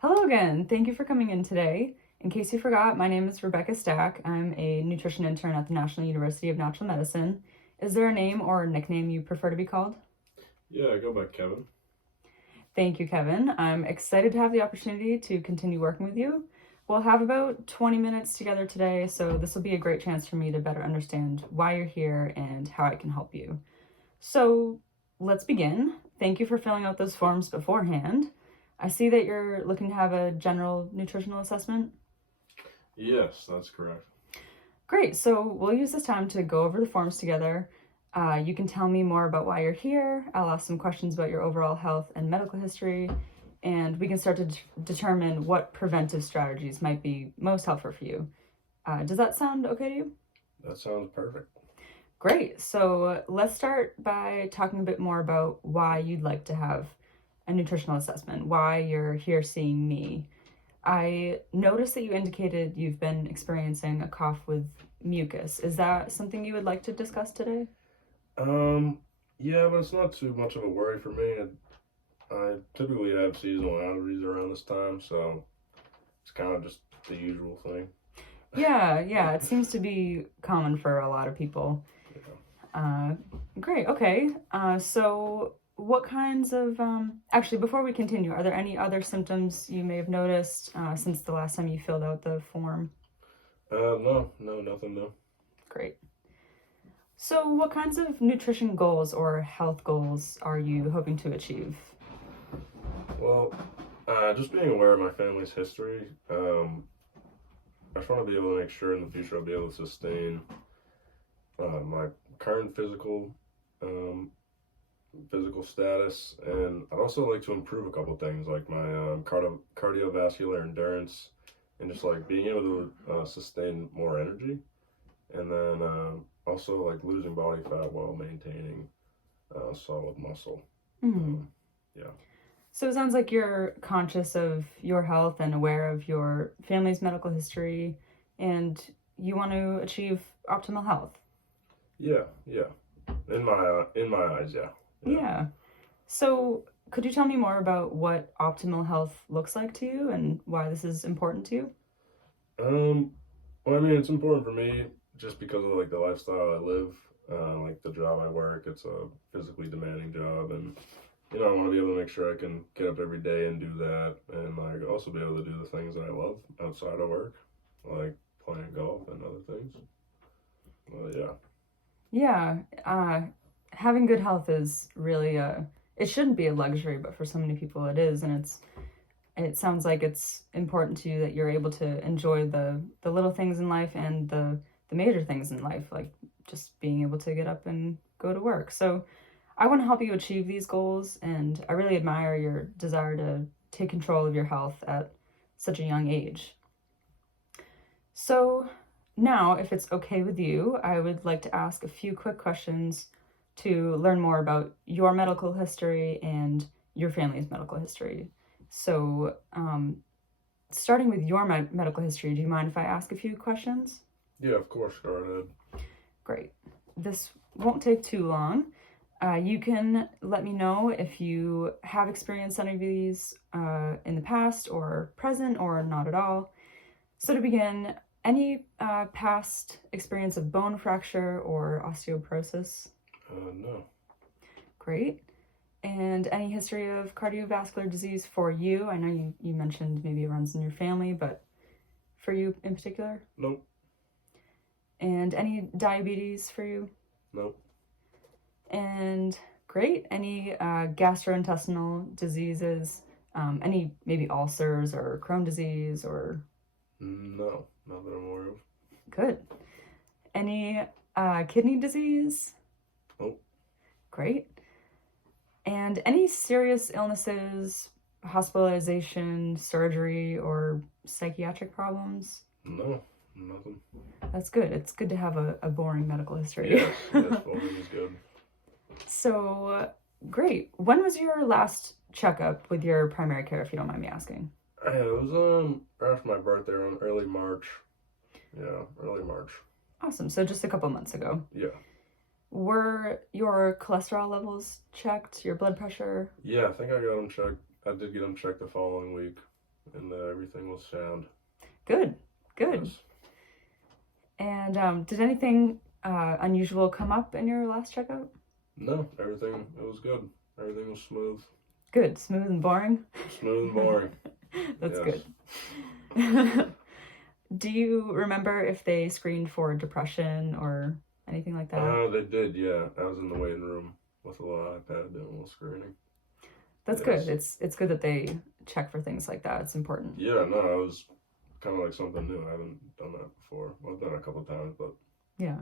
Hello again. Thank you for coming in today. In case you forgot, my name is Rebecca Stack. I'm a nutrition intern at the National University of Natural Medicine. Is there a name or a nickname you prefer to be called? Yeah, go by Kevin. Thank you, Kevin. I'm excited to have the opportunity to continue working with you. We'll have about 20 minutes together today, so this will be a great chance for me to better understand why you're here and how I can help you. So let's begin. Thank you for filling out those forms beforehand. I see that you're looking to have a general nutritional assessment. Yes, that's correct. Great. So we'll use this time to go over the forms together. You can tell me more about why you're here. I'll ask some questions about your overall health and medical history, and we can start to determine what preventive strategies might be most helpful for you. Does that sound okay to you? That sounds perfect. Great. So let's start by talking a bit more about why you'd like to have a nutritional assessment, why you're here seeing me. I noticed that you indicated you've been experiencing a cough with mucus. Is that something you would like to discuss today? Yeah, but it's not too much of a worry for me. I typically have seasonal allergies around this time, so it's kind of just the usual thing. Yeah, it seems to be common for a lot of people. Yeah. Great, okay. So what kinds of, actually, before we continue, are there any other symptoms you may have noticed since the last time you filled out the form? No, nothing new. Great. So what kinds of nutrition goals or health goals are you hoping to achieve? Well, just being aware of my family's history, I just want to be able to make sure in the future I'll be able to sustain my current physical status, and I'd also like to improve a couple things like my cardiovascular endurance and just like being able to sustain more energy, and then also like losing body fat while maintaining solid muscle. Mm-hmm. Yeah. So it sounds like you're conscious of your health and aware of your family's medical history, and you want to achieve optimal health. Yeah. In my eyes, yeah. Yeah. So could you tell me more about what optimal health looks like to you and why this is important to you? Um, well, I mean, it's important for me just because of like the lifestyle I live, like the job I work. It's a physically demanding job, and I want to be able to make sure I can get up every day and do that, and like also be able to do the things that I love outside of work, like playing golf and other things. Yeah. Yeah, having good health is really it shouldn't be a luxury, but for so many people it is, and it sounds like it's important to you that you're able to enjoy the little things in life and the major things in life, like just being able to get up and go to work. So I want to help you achieve these goals, and I really admire your desire to take control of your health at such a young age. So now, if it's okay with you, I would like to ask a few quick questions to learn more about your medical history and your family's medical history. So, starting with your medical history, do you mind if I ask a few questions? Yeah, of course. Go ahead. Great. This won't take too long. You can let me know if you have experienced any of these in the past or present or not at all. So to begin, any past experience of bone fracture or osteoporosis? No. Great. And any history of cardiovascular disease for you? I know you mentioned maybe it runs in your family, but for you in particular? Nope. And any diabetes for you? Nope. And great. Any gastrointestinal diseases? Any maybe ulcers or Crohn's disease or? No, not that I'm aware of. Good. Any kidney disease? Nope. Great. And any serious illnesses, hospitalization, surgery, or psychiatric problems? No, nothing. That's good. It's good to have a boring medical history. Yes, boring is good. So, great. When was your last checkup with your primary care, if you don't mind me asking? It was right after my birthday around early March. Yeah, early March. Awesome. So just a couple months ago. Yeah. Were your cholesterol levels checked, your blood pressure? Yeah, I think I got them checked. I did get them checked the following week. and everything was sound. Good. Yes. And did anything unusual come up in your last checkup? No, everything, it was good. Everything was smooth. Good. Smooth and boring? Smooth and boring. That's Yes. good. Do you remember if they screened for depression or anything like that? They did, yeah. I was in the waiting room with a little iPad doing a little screening. That's Yes. good. It's good that they check for things like that. It's important. Yeah, no, it was kind of like something new. I haven't done that before. Well, I've done it a couple of times, but Yeah.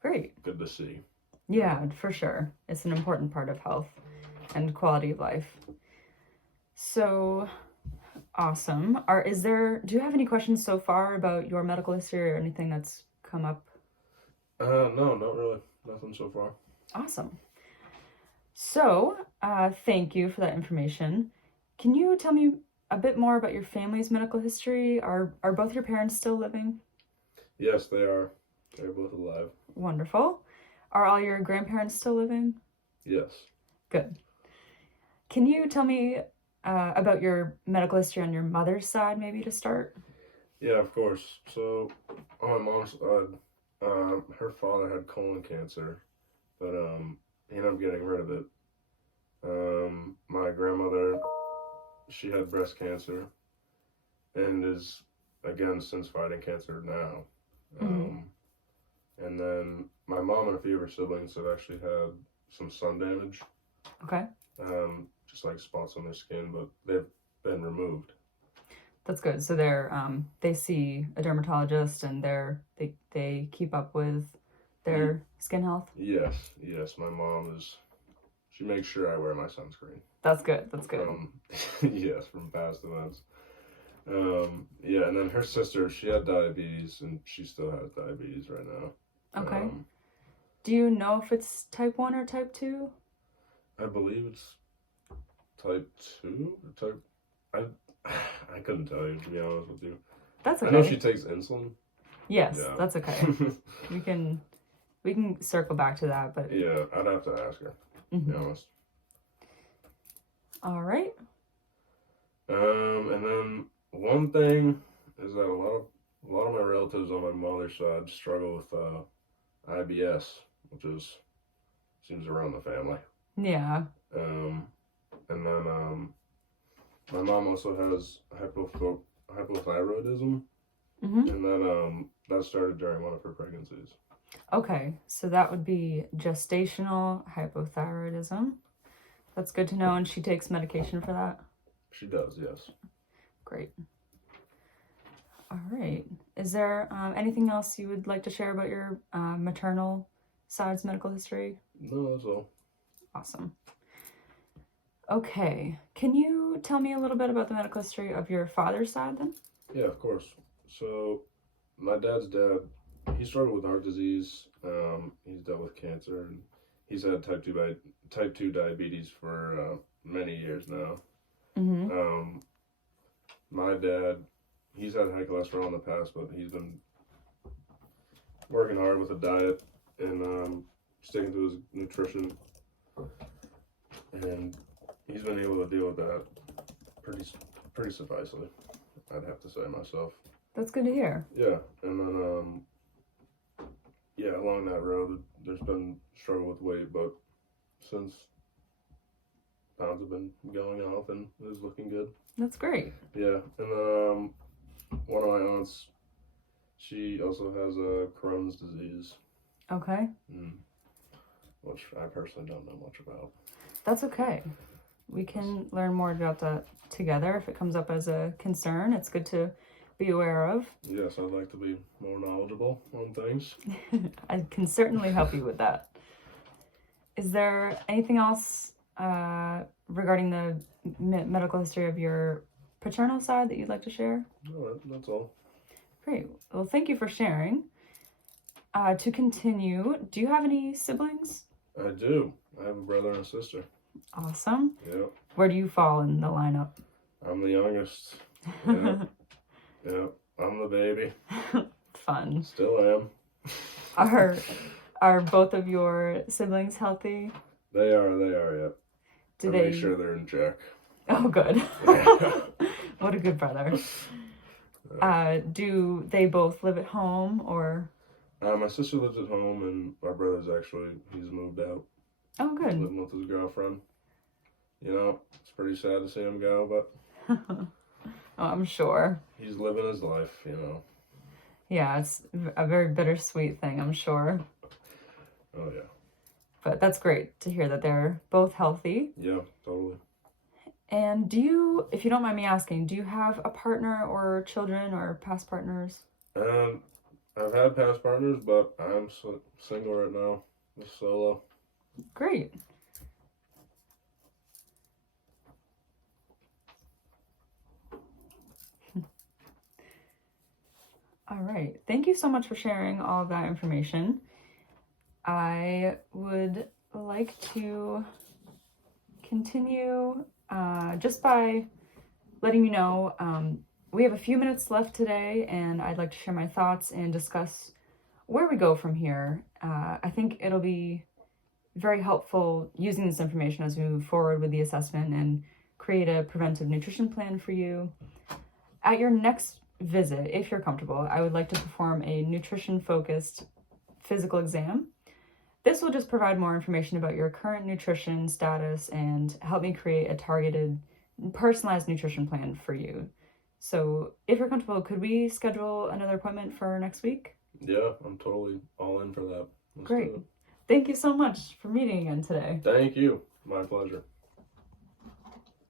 Great. good to see. Yeah, for sure. It's an important part of health and quality of life. So awesome. Do you have any questions so far about your medical history or anything that's come up? No, not really. Nothing so far. Awesome. So, thank you for that information. Can you tell me a bit more about your family's medical history? Are both your parents still living? Yes, they are. They're both alive. Wonderful. Are all your grandparents still living? Yes. Good. Can you tell me about your medical history on your mother's side, maybe to start? Yeah, of course. So, on my mom's side, her father had colon cancer, but he ended up getting rid of it. My grandmother, she had breast cancer, and is again since fighting cancer now. And then my mom and a few of her siblings have actually had some sun damage. Okay. Just like spots on their skin, but they've been removed. That's good. So they see a dermatologist and they keep up with their skin health. Yes. My mom she makes sure I wear my sunscreen. That's good. Yes, from past events. Yeah, and then her sister, she had diabetes, and she still has diabetes right now. Okay. Do you know if it's type 1 or type 2? I believe it's type 2 or type... I couldn't tell you, to be honest with you. That's okay. I know she takes insulin. Yes, Yeah. that's okay. We can circle back to that, but... Yeah, I'd have to ask her, to be honest. All right. And then one thing is that a lot of my relatives on my mother's side struggle with IBS, which seems around the family. Yeah. And then my mom also has hypothyroidism, and then that started during one of her pregnancies. Okay, so that would be gestational hypothyroidism. That's good to know, and she takes medication for that? She does, yes. Great. All right. Is there anything else you would like to share about your maternal side's medical history? No, that's all. Awesome. Okay. Can you tell me a little bit about the medical history of your father's side then? Yeah, of course. So, my dad's dad, he struggled with heart disease. He's dealt with cancer, and he's had type 2 diabetes for many years now. My dad, he's had high cholesterol in the past, but he's been working hard with a diet and sticking to his nutrition, and he's been able to deal with that pretty sufficiently, I'd have to say myself. That's good to hear. Yeah, and then along that road, there's been struggle with weight, but since pounds have been going off and it's looking good. That's great. Yeah, and then one of my aunts, she also has Crohn's disease. Okay. Which I personally don't know much about. That's okay. We can learn more about that together if it comes up as a concern. It's good to be aware of. Yes, I'd like to be more knowledgeable on things. I can certainly help you with that. Is there anything else regarding the medical history of your paternal side that you'd like to share? No, that's all. Great. Well, thank you for sharing. To continue, do you have any siblings? I do. I have a brother and a sister. Awesome. Yep. Where do you fall in the lineup? I'm the youngest. Yep. Yep. I'm the baby. Fun. Still am. Are both of your siblings healthy? They are, yep. Do I they make sure they're in check. Oh, good. What a good brother. Do they both live at home or? My sister lives at home, and my brother's he's moved out. Oh, He's good. living with his girlfriend. You know, it's pretty sad to see him go, but Oh, I'm sure. he's living his life, you know. Yeah, it's a very bittersweet thing, I'm sure. Oh, yeah. But that's great to hear that they're both healthy. Yeah, totally. And do you, if you don't mind me asking, do you have a partner or children or past partners? I've had past partners, but I'm single right now, just solo. Great. All right. Thank you so much for sharing all of that information. I would like to continue just by letting you know we have a few minutes left today, and I'd like to share my thoughts and discuss where we go from here. I think it'll be very helpful using this information as we move forward with the assessment and create a preventive nutrition plan for you. At your next visit, if you're comfortable, I would like to perform a nutrition-focused physical exam. This will just provide more information about your current nutrition status and help me create a targeted, personalized nutrition plan for you. So if you're comfortable, could we schedule another appointment for next week? Yeah, I'm totally all in for that. Let's Great. do it. Thank you so much for meeting again today. Thank you. My pleasure.